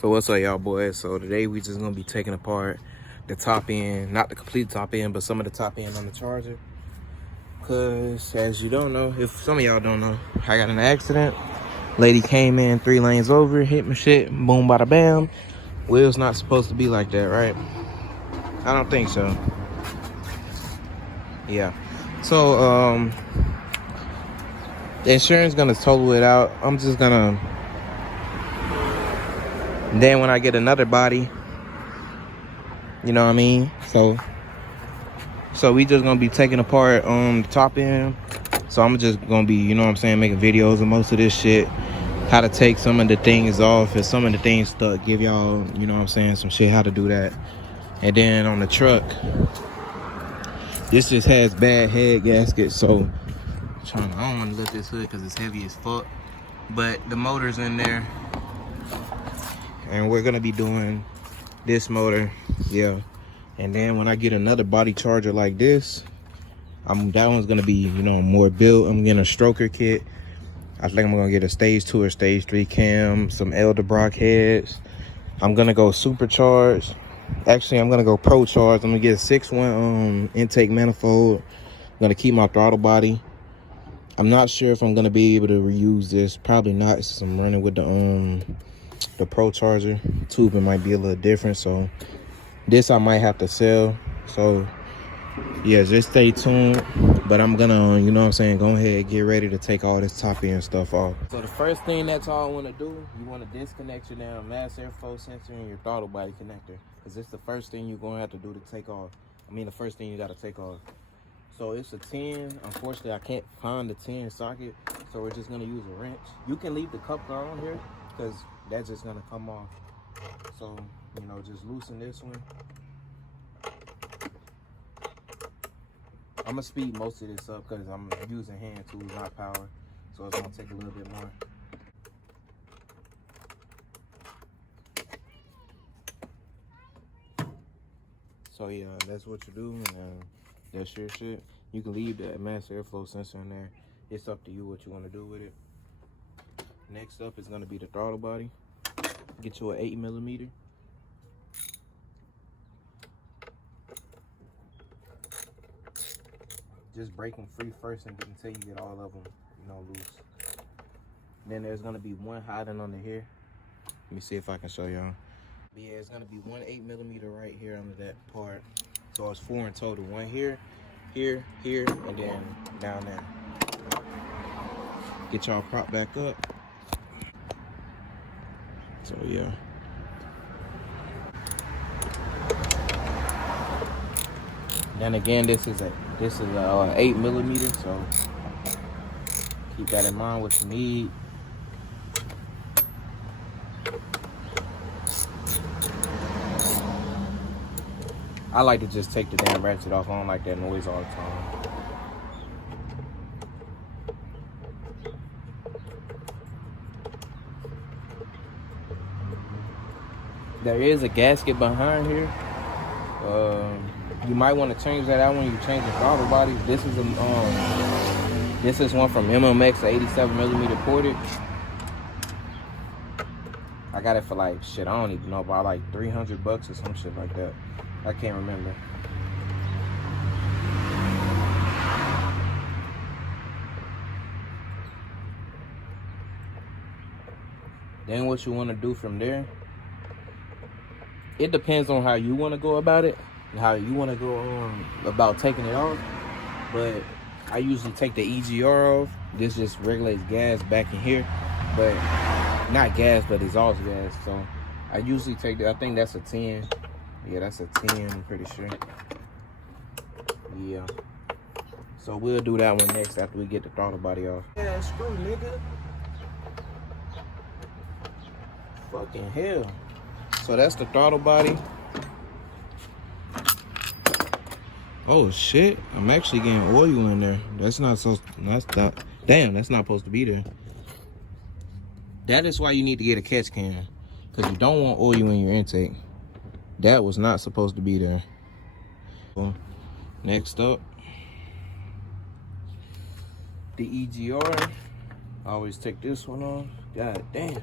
So what's up, y'all boys? So today we just gonna be taking apart the top end, not the complete top end, but some of the top end on the Charger. Cause as you don't know, if some of y'all don't know, I got in an accident. Lady came in 3 lanes over, hit my shit, boom, bada bam. Wheels not supposed to be like that, right? I don't think so. Yeah. So the insurance gonna total it out. I'm just gonna, then when I get another body, you know what I mean? So we just gonna be taking apart the top end. So I'm just gonna be, you know what I'm saying, making videos of most of this shit. How to take some of the things off and some of the things stuck. Give y'all, you know what I'm saying, some shit how to do that. And then on the truck, this just has bad head gaskets. So I don't wanna lift this hood because it's heavy as fuck. But the motor's in there. And we're gonna be doing this motor, yeah. And then when I get another body Charger like this, that one's gonna be, you know, more built. I'm getting a stroker kit. I think I'm gonna get a stage 2 or stage 3 cam, some Edelbrock heads. I'm gonna go supercharged. Actually, I'm gonna go pro charged. I'm gonna get a 6-1 intake manifold. I'm gonna keep my throttle body. I'm not sure if I'm gonna be able to reuse this. Probably not, since I'm running with the pro charger. Tubing might be a little different, so this I might have to sell. So yeah, just stay tuned. But I'm gonna, you know what I'm saying, go ahead and get ready to take all this top end stuff off. So the first thing that's all I want to do, you want to disconnect your damn mass airflow sensor and your throttle body connector, because it's the first thing you're gonna have to do to take off. I mean, the first thing you got to take off. So it's a 10. Unfortunately, I can't find the 10 socket, so we're just gonna use a wrench. You can leave the cup guard on here because that's just gonna come off. So, you know, just loosen this one. I'm gonna speed most of this up because I'm using hand tools, not power. So it's gonna take a little bit more. So yeah, that's what you do, and that's your shit. You can leave the mass airflow sensor in there. It's up to you what you want to do with it. Next up is gonna be the throttle body. Get you an 8mm. Just break them free first until you get all of them, you know, loose. Then there's gonna be one hiding under here. Let me see if I can show y'all. Yeah, it's gonna be one 8mm right here under that part. So it's 4 in total. One here, here, here, and then down there. Get y'all prop back up. So yeah. Then again, this is a 8mm. So keep that in mind what you need. I like to just take the damn ratchet off. I don't like that noise all the time. There is a gasket behind here. You might want to change that out when you change the throttle body. This is one from MMX, 87mm ported. I got it for like, shit, I don't even know, about like $300 or some shit like that. I can't remember. Then what you want to do from there, it depends on how you want to go about it, and how you want to go about taking it off. But I usually take the EGR off. This just regulates gas back in here, but not gas, but exhaust gas. So I usually take that. I think that's a 10. Yeah, that's a 10, I'm pretty sure. Yeah. So we'll do that one next after we get the throttle body off. Yeah, screw, nigga. Fucking hell. So that's the throttle body. Oh shit, I'm actually getting oil in there. That's not damn, that's not supposed to be there. That is why you need to get a catch can, because you don't want oil in your intake. That was not supposed to be there. Well, next up, the EGR. I always take this one off. God damn.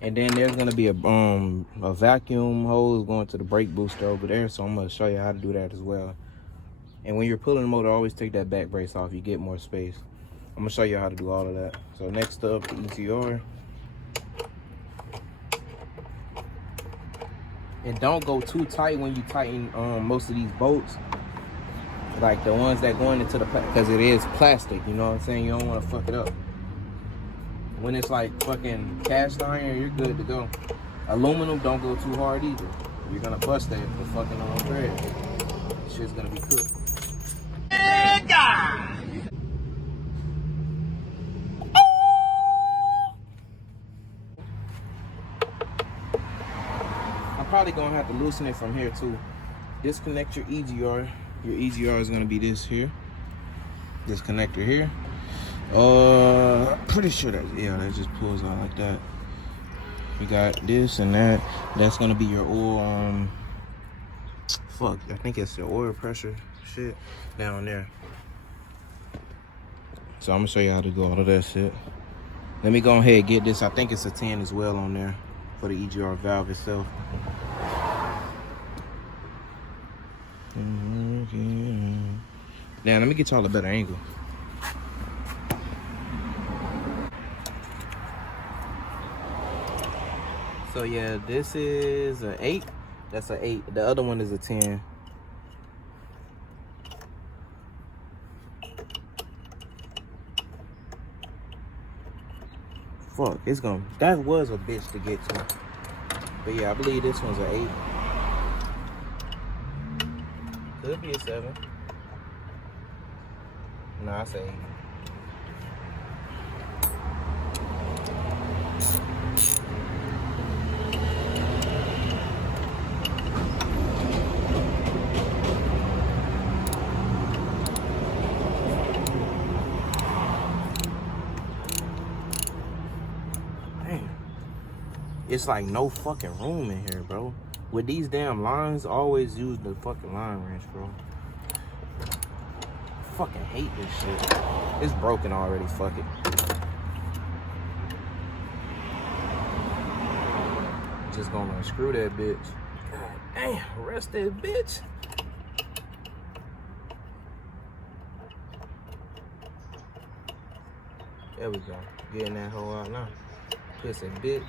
And then there's gonna be a vacuum hose going to the brake booster over there. So I'm gonna show you how to do that as well. And when you're pulling the motor, always take that back brace off. You get more space. I'm gonna show you how to do all of that. So next up, the EGR. And don't go too tight when you tighten most of these bolts. Like the ones that going into the, because it is plastic, you know what I'm saying? You don't want to fuck it up. When it's like fucking cast iron, you're good to go. Aluminum, don't go too hard either. You're gonna bust that for fucking on thread. Shit's gonna be cooked. I'm probably gonna have to loosen it from here too. Disconnect your EGR. Your EGR is gonna be this here. This connector here. Pretty sure that, yeah, that just pulls out like that. You got this and that. That's gonna be your oil, fuck, I think it's the oil pressure shit down there. So I'm gonna show you how to do all of that shit. Let me go ahead and get this. I think it's a 10 as well on there for the EGR valve itself. Now, let me get y'all a better angle. So yeah, this is an 8. That's an 8. The other one is a 10. Fuck, it's gonna, that was a bitch to get to. But yeah, I believe this one's an 8. Could be a 7. No, I say 8. It's like no fucking room in here, bro. With these damn lines, always use the fucking line wrench, bro. I fucking hate this shit. It's broken already, fuck it. Just gonna unscrew that bitch. God damn, rest that bitch. There we go. Getting that hoe out now. Pussy bitch.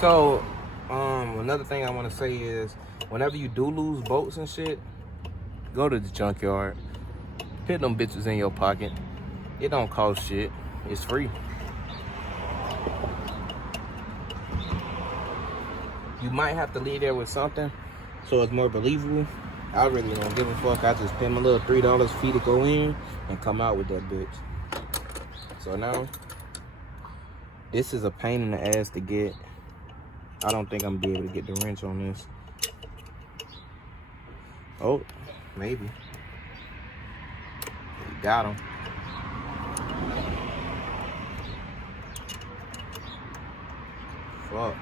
So, another thing I want to say is, whenever you do lose bolts and shit, go to the junkyard, put them bitches in your pocket. It don't cost shit. It's free. You might have to leave there with something so it's more believable. I really don't give a fuck. I just pay my little $3 fee to go in and come out with that bitch. So now, this is a pain in the ass to get. I don't think I'm gonna be able to get the wrench on this. Oh, maybe. You got him. Fuck.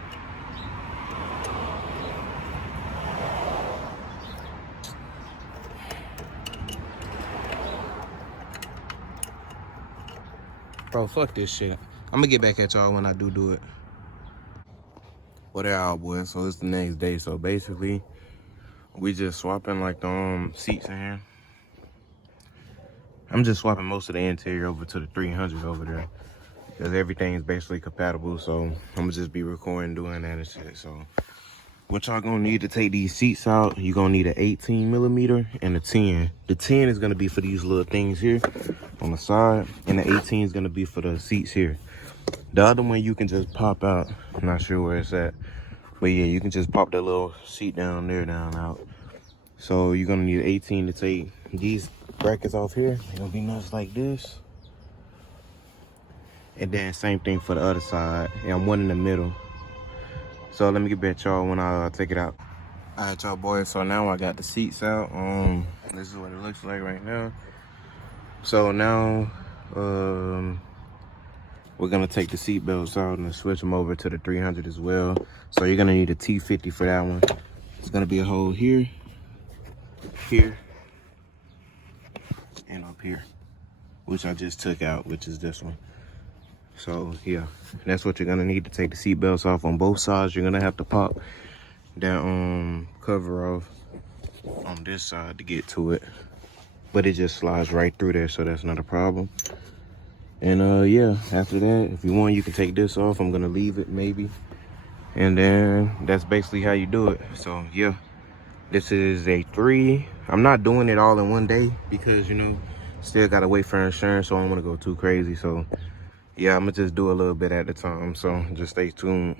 Bro, fuck this shit. I'm gonna get back at y'all when I do it. What y'all boys? So it's the next day. So basically, we just swapping like the seats in here. I'm just swapping most of the interior over to the 300 over there because everything is basically compatible. So I'm gonna just be recording doing that and shit. So what y'all gonna need to take these seats out, you're gonna need an 18mm and a 10. The 10 is gonna be for these little things here on the side, and the 18 is gonna be for the seats here. The other one you can just pop out. I'm not sure where it's at, but yeah, you can just pop that little seat down there, down out. So you're gonna need 18 to take these brackets off here. They're gonna be nuts like this. And then same thing for the other side, and one in the middle. So let me get back y'all when I take it out. All right, y'all boys, so now I got the seats out. This is what it looks like right now. So now, we're gonna take the seat belts out and switch them over to the 300 as well. So you're gonna need a T50 for that one. It's gonna be a hole here, here, and up here. which I just took out, which is this one. So yeah, that's what you're gonna need to take the seat belts off on both sides. You're gonna have to pop that cover off on this side to get to it, but it just slides right through there, so that's not a problem. And yeah, after that, if you want, you can take this off. I'm gonna leave it maybe, and then that's basically how you do it. So yeah, this is a 3. I'm not doing it all in one day because, you know, still gotta wait for insurance, so I don't want to go too crazy. So yeah, I'm gonna just do a little bit at a time, so just stay tuned.